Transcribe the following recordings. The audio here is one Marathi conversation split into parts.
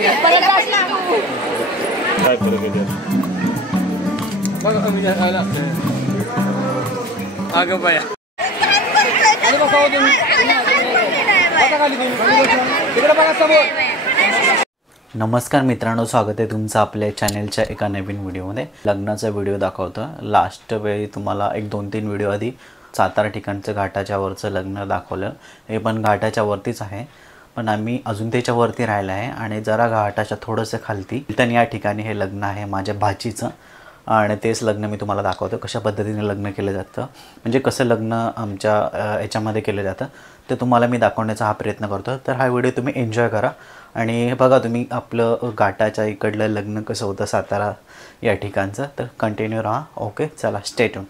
काय फरक आहे अगं बाया नमस्कार मित्रांनो, स्वागत आहे तुमचं आपल्या चॅनलच्या एका नवीन व्हिडिओमध्ये। लग्नाचा व्हिडिओ दाखवतो। लास्ट वेळी तुम्हाला एक 2-3 व्हिडिओ आधी सातारा ठिकाणचं घाटाच्या वरचं लग्न दाखवलं। हे पण घाटाच्या वरतीच आहे, पण आम्ही अजून त्याच्या वरती राहिला आहे आणि जरा घाटाच्या थोडंसं खालती तर या ठिकाणी हे लग्न आहे माझ्या भाचीचं। आणि तेच लग्न मी तुम्हाला दाखवतो कशा पद्धतीने लग्न केलं जातं, म्हणजे कसं लग्न आमच्या याच्यामध्ये केलं जातं ते तुम्हाला मी दाखवण्याचा हा प्रयत्न करतो। तर हा व्हिडिओ तुम्ही एन्जॉय करा आणि बघा तुम्ही आपलं घाटाच्या इकडलं लग्न कसं होतं सातारा या ठिकाणचं। तर कंटिन्यू राहा। ओके, चला स्टे ट्यून।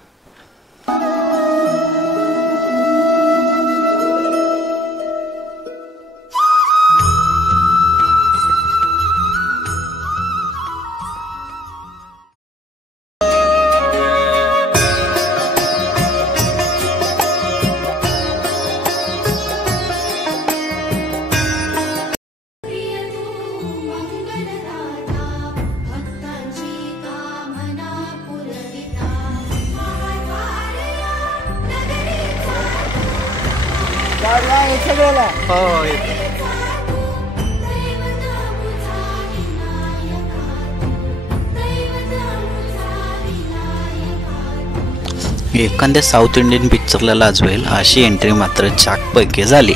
एखाद्या साऊथ इंडियन पिक्चरला लाजवेल अशी एंट्री मात्र चाकपैकी झाली।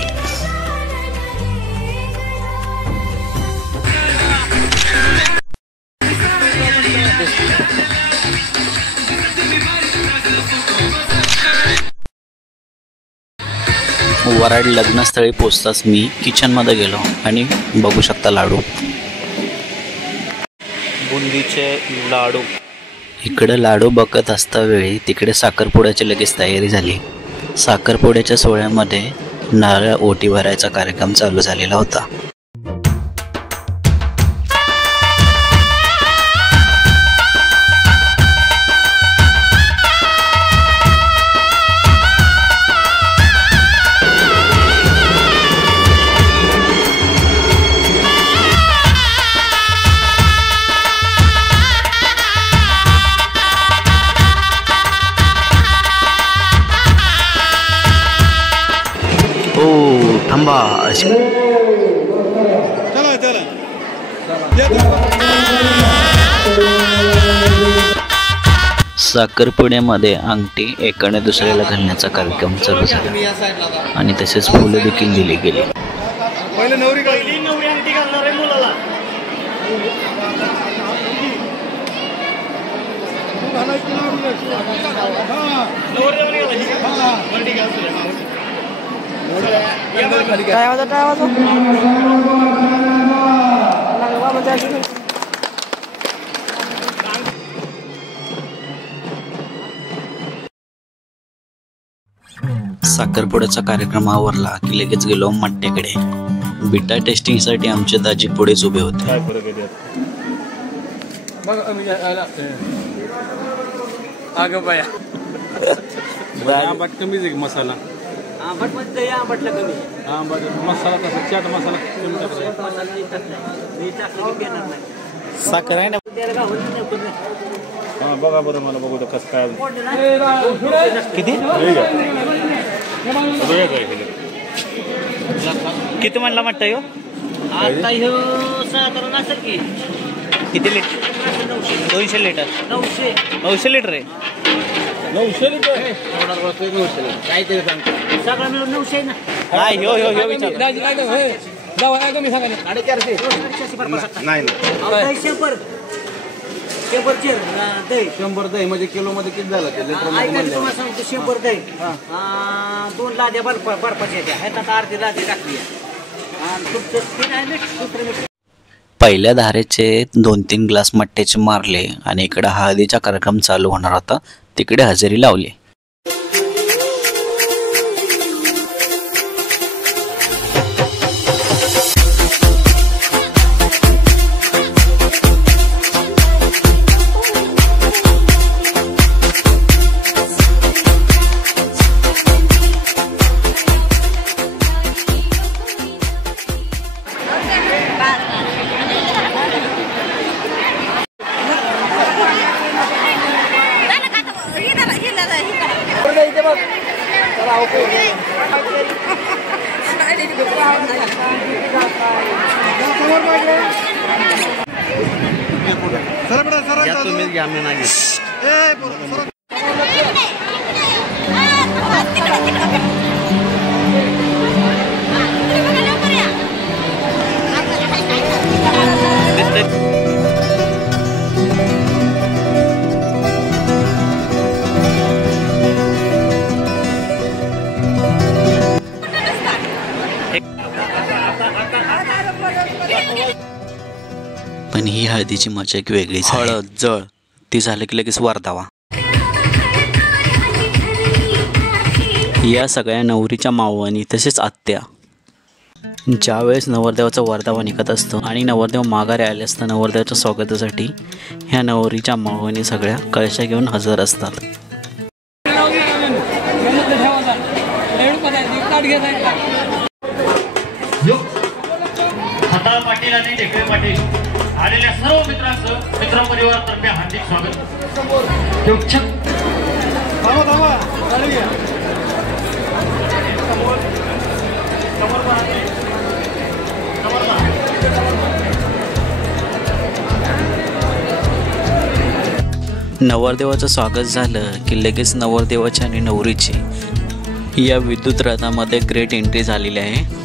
वराड लग्नस्थळी पोचताच मी किचनमध्ये गेलो आणि बघू शकता लाडू, बुंदीचे लाडू। इकडे लाडू बघत असता वेळी तिकडे साखरपुड्याची लगेच तयारी झाली। साखरपुड्याच्या सोहळ्यामध्ये नारळ ओटी भरायचा कार्यक्रम चालू झालेला होता। थांबा, साखरपुड्यामध्ये अंगठी एकाने दुसऱ्याला घालण्याचा कार्यक्रम चालू झाला आणि तसेच फुलं देखील दिली गेली। साखरपुड्याचा कार्यक्रम आवरला की लगेच गेलो मट्ट्याकडे। बिटा टेस्टिंग साठी आमचे दाजी पुढेच उभे होते। काय फरक आहे अगं बाया आंबट कमीच आहे मसाला, आंबट मध्ये आंबटला कमी, आंबट मसाला कसा चाट मसाला कमी टाकायचा। साखर आहे ना, हां बघा बरं, मला बघू दे कसं काय किती किती म्हणला म्हटतं ह्यो आता ह्यो साधारण असेल की किती लिटर? 200 लिटर 900 लिटर आहे। 900 लिटर काय ते सांगतो सगळं मिळून 900 ना। हा ह्यो विचार नाही 100 दही म्हणजे किलो मध्ये किती झालं? 100 दही 2 लाद्या बर्फाच्या ह्यात अर्धी लादी टाकली। पहिल्या धारेचे 2-3 ग्लास मट्ट्याचे मारले आणि इकडे हळदीचा कार्यक्रम चालू होणार होता, तिकडे हजेरी लावली। तुम्हीच घ्या मी नाही पण ही हळदीची मजा एक वेगळीच. हळद जळ ती झालं की लगेच वरदावा. या सगळ्या नवरीच्या मावणी तसेच आत्या ज्यावेळेस नवरदेवाचा वरदावा निघत असतो आणि नवरदेव माघारी आले असतं नवरदेवाच्या स्वागतासाठी ह्या नवरीच्या मावणी सगळ्या कळशा घेऊन हजर असतात. हाताळ पाटील आणि ढेकळे पाटील आलेल्या सर्व मित्रांचं मित्रपरिवारातर्फे हार्दिक स्वागत. नवरदेवाचं स्वागत झालं की लगेच नवरदेवाची आणि नवरीची या विद्युत रथामध्ये ग्रेट एंट्री झालेली आहे.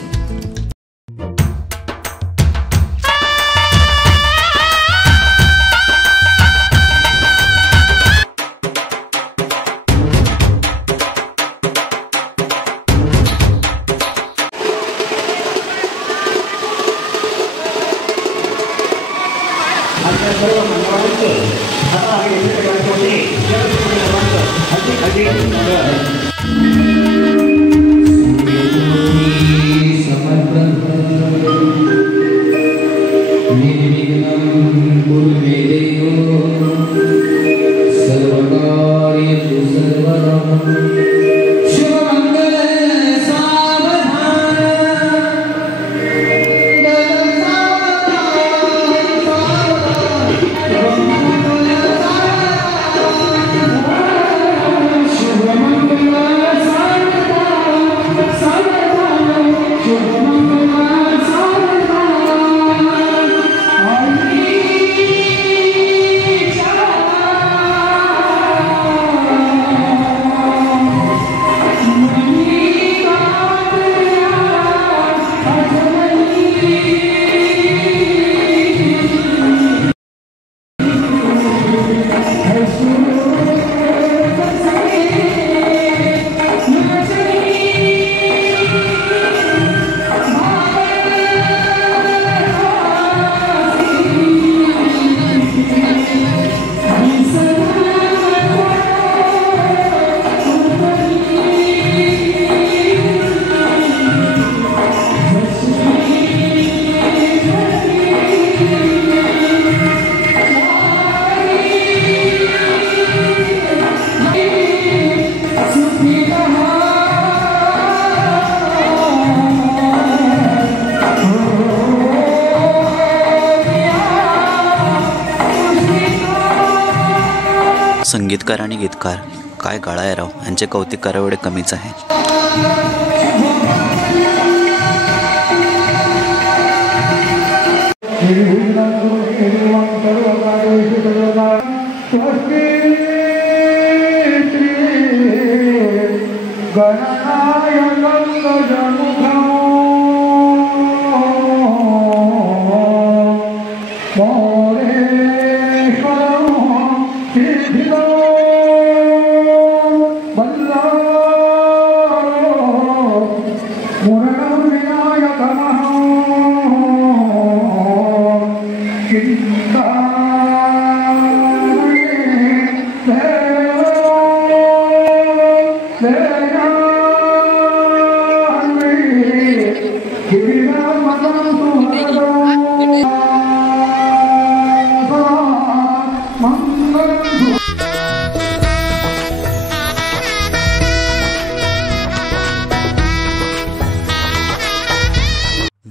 संगीतकार आणि गीतकार काय गळा आहे राव, यांचे कौतिक करावे एवढे कमीच आहे.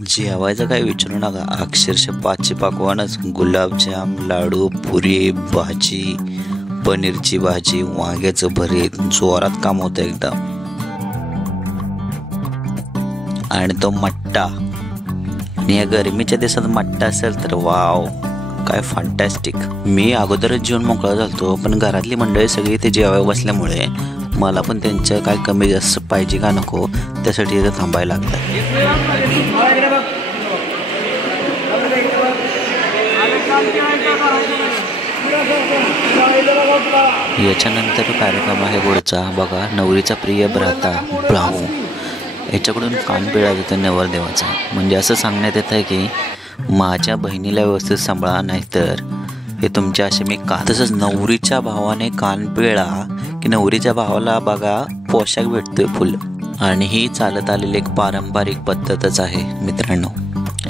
जेवायचं काय विचारू नका, अक्षरशः 5चे पकवानच. गुलाबजाम, लाडू, पुरी, भाजी, पनीरची भाजी, वांग्याचं भरीत, जोरात काम होतं एकदम. आणि तो मट्टा आणि या गरमीच्या दिवसात मट्टा असेल तर वाव, काय फंटॅस्टिक. मी अगोदरच जेवण मोकळा झालतो, पण घरातली मंडळी सगळी इथे जेवायला बसल्यामुळे मला पण त्यांचं काय कमी जास्त पाहिजे का नको त्यासाठी इथं थांबायला लागतं. याच्यानंतर कार्यक्रम आहे पुढचा बघा. नवरीचा प्रिय भ्राता ब्राहू याच्याकडून कानपिळा देतो नवरदेवाचा. म्हणजे असं सांगण्यात येत आहे की माझ्या बहिणीला व्यवस्थित सांभाळा, नाहीतर हे तुमच्या असे मी का. तसंच नवरीच्या भावाने कानपिळा की नवरीच्या भावाला बघा पोशाख भेटतोय फुल. आणि ही चालत आलेली एक पारंपरिक पद्धतच आहे मित्रांनो.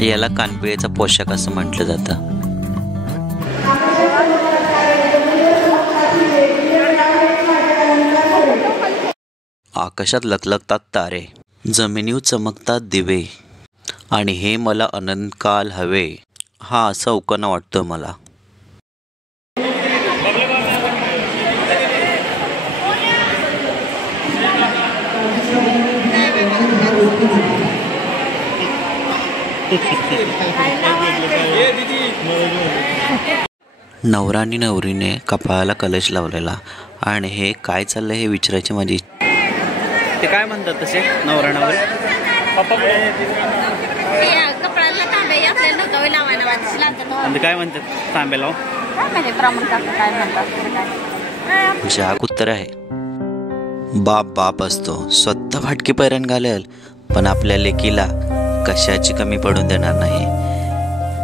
याला कानपिळेचा पोशाख असं म्हटलं जातं. आकाशात लखलखतात तारे, जमिनीवर चमकतात दिवे, आणि हे मला अनंतकाल हवे. हा असं उकणं वाटतं मला. नवरा आणि नवरीने कपाळाला कलश लावलेला, आणि हे काय चाललंय हे विचारायची माझी. ते काय म्हणतात तसे नवरा नवरी? आणि काय म्हणतात तांब्याला? जाग उत्तर आहे. बाप बाप असतो, स्वतः फाटकी पैरण घालेल, पण आपल्या लेकीला कशाची कमी पडून देणार नाही.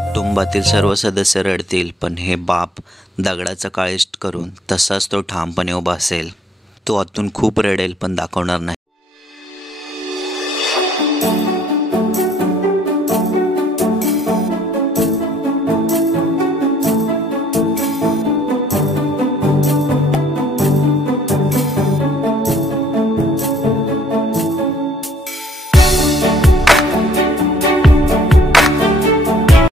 कुटुंबातील सर्व सदस्य रडतील, पण हे बाप दगडाचं काळीज करून तसाच तो ठामपणे उभा असेल. तो आतून खूप रडेल पण दाखवणार नाही.